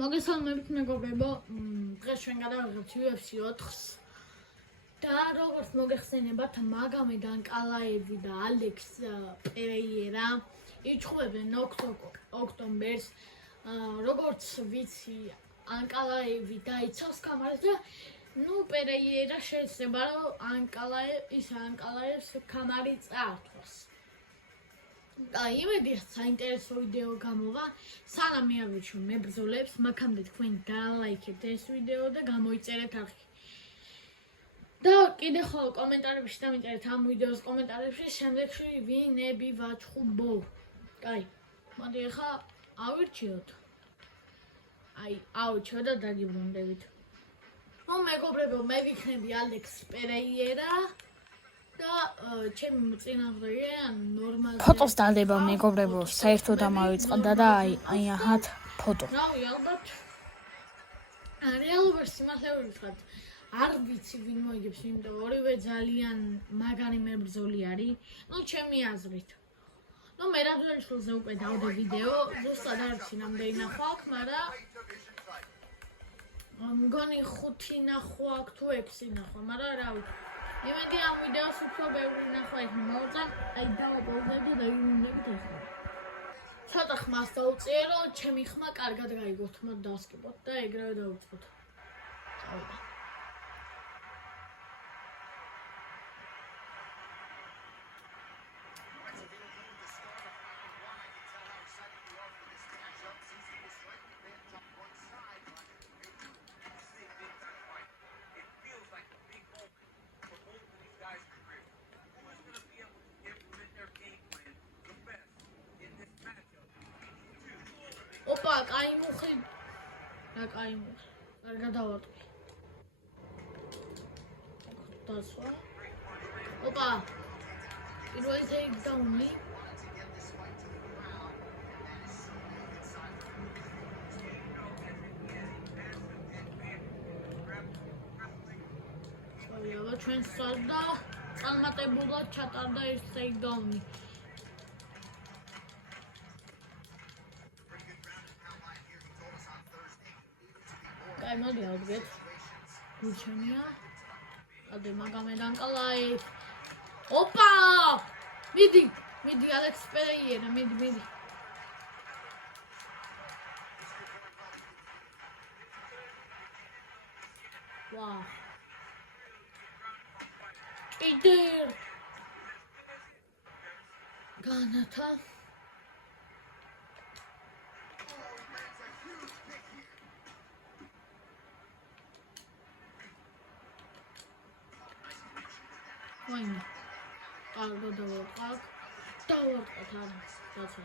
მოგესალმებით მეგობრებო, დღეს ჩვენ გადავიღებთ UFC 4-ს და როგორც მოგეხსენებათ, მაგომედან კალაევი და ალექს პერეიერა ირჩხვევენ ოქტომბერს. როგორც ვიცი, ანკალაევი დაიცავს კამარას და პერეიერა შეიძლება რომ ანკალაევს კამარი წაართვას. და იმედი საინტერესო ვიდეო გამოვა. სანამ მიაგვიჩვენ მებრძოლებს, მაგამდე თქვენ დალაიქებთ ეს ვიდეო და გამოიწერეთ არხი. და კიდე ხოლმე კომენტარებში დამიწერეთ ამ ვიდეოს კომენტარებში შემდეგში ვინები ვაჩხუბო. კაი, მოდი ახლა ავირჩიოთ. ავირჩიოთ და დაგიბრუნდებით. მეგობრებო, მე ვიქნები ალექს პერეიერა. და ჩემი მოწინააღმდეგეა ნორმალზე. ფოტოს დადება მეგობრებო, საერთოდ ამავიწყდა და აი აჰათ ფოტო. რავი, ალბათ რეალობაში სიმართლე ვთქვათ, არ ვიცი ვინ მოიგებს, იმიტომ ორივე ძალიან მაგარი მებრძოლი არის. ჩემი აზრით. მე რადვეშულზე უკვე დავდე ვიდეო, ზუსტად არ ვიცი რამდენი ნახვა აქვს, მაგრამ მგონი 5 ნახვა აქვს თუ 6 ნახვა, მაგრამ რა ვიცი. იმედი ამ ვიდეოს უფრო ბევრი ნახვა იქნება მოვწან, დავაპაუზებდი და ვიმუნდებით ახლა. ცოტა ხმას დაუწიე, რომ ჩემი ხმა კარგად გაიგოთ, მოდი დავსკიპოთ და ეგრევე დავუწყოთ. წავიდა. Opa, კაი მუხი. რა კაი მუხი. კარგად დავარტყი. დასვა. Opa. პირველი ტეიქდაუნი. ხოიალა ჩვენ სალდა წარმატებულად ჩატარდა ეს ტეიქდაუნი. აი მოდი ავდგეთ. გუჩენია. ადე მაგომედან კალაევი. ოპა! მიდი ალექს პერეიერა, მიდი. ვაუ. კიდე განათა ვაიმე. კარგად დავარტყავ. დავარტყოთ არა. დაცა.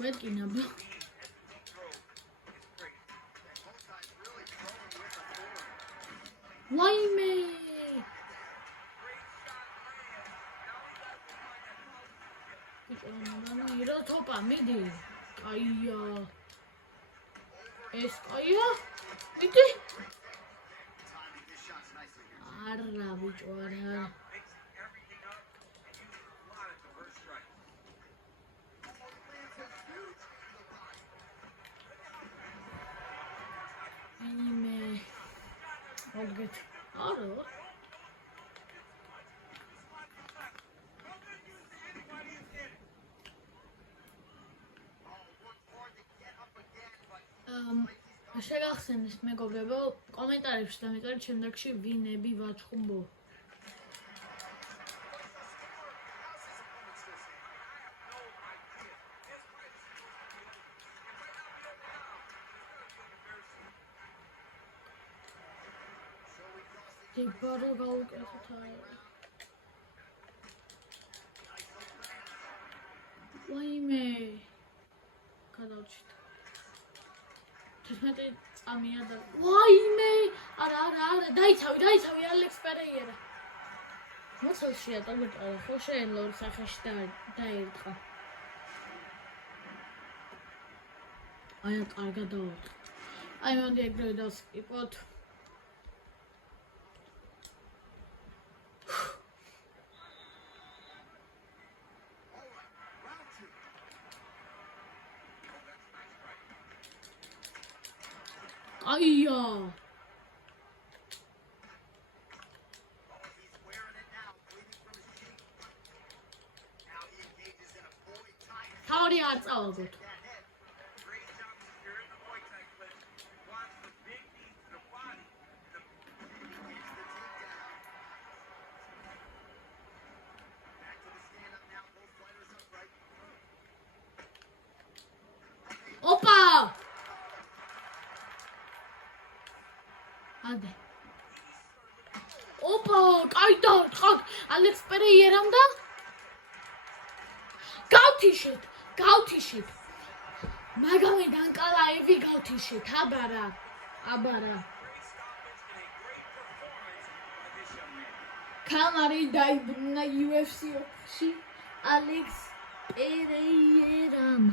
ვეკინაბ. ვაიმე. ირა თოპა მიდი. აია. ეს აია. მიდი. არა ბიჭო არა. იმე მოგეთ არა შეგახსენეთ მეგობრებო, კომენტარებში დამიწერეთ შემდეგში ვინები ვაჩხუბო. დებარო გავუკეთოთ არა. ვაიმე. გადავჭით. 11 წამია და ვაიმე არა დაიცავი ალექს პერეიერა. მოსალშია ტომეტა ხო შეიძლება ორ სახეში დაერტყა. აი კარგად დავარტყი. აი მოდი ეგრევე დავსკიპოთ. აია. თავი არ წავაგოთ. ოპა! ადე. ოპა, კაი დათხარ. ალექს პერეიერამ და გავთიშეთ. მაგამიდან კალაევი გავთიშეთ. აბარა. კამარი დაიბრუნა UFC-ში ალექს პერეიერამ.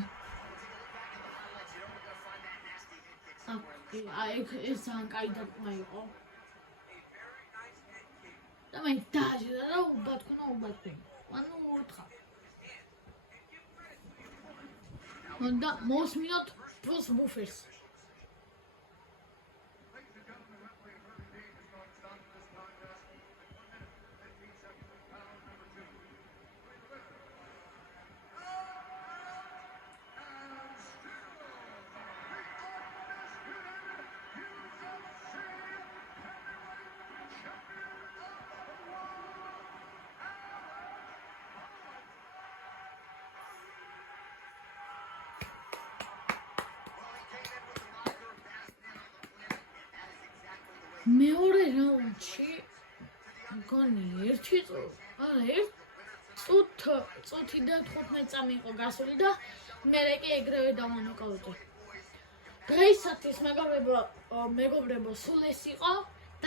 ეს ან კაი დაკმა იყო. და მე დაჟე და უბათქნა. ანუ უთხრა. და მოსმინოთ პროს ბუფერს. მეორე რაუნდში მგონი 1 წუთი და 15 წამი იყო გასული და მე კი ეგრევე დავანოკაუტე. დღეისათვის მეგობრებო, სულ ეს იყო.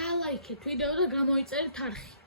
დალაიქეთ ვიდეო და გამოიწერეთ არხი.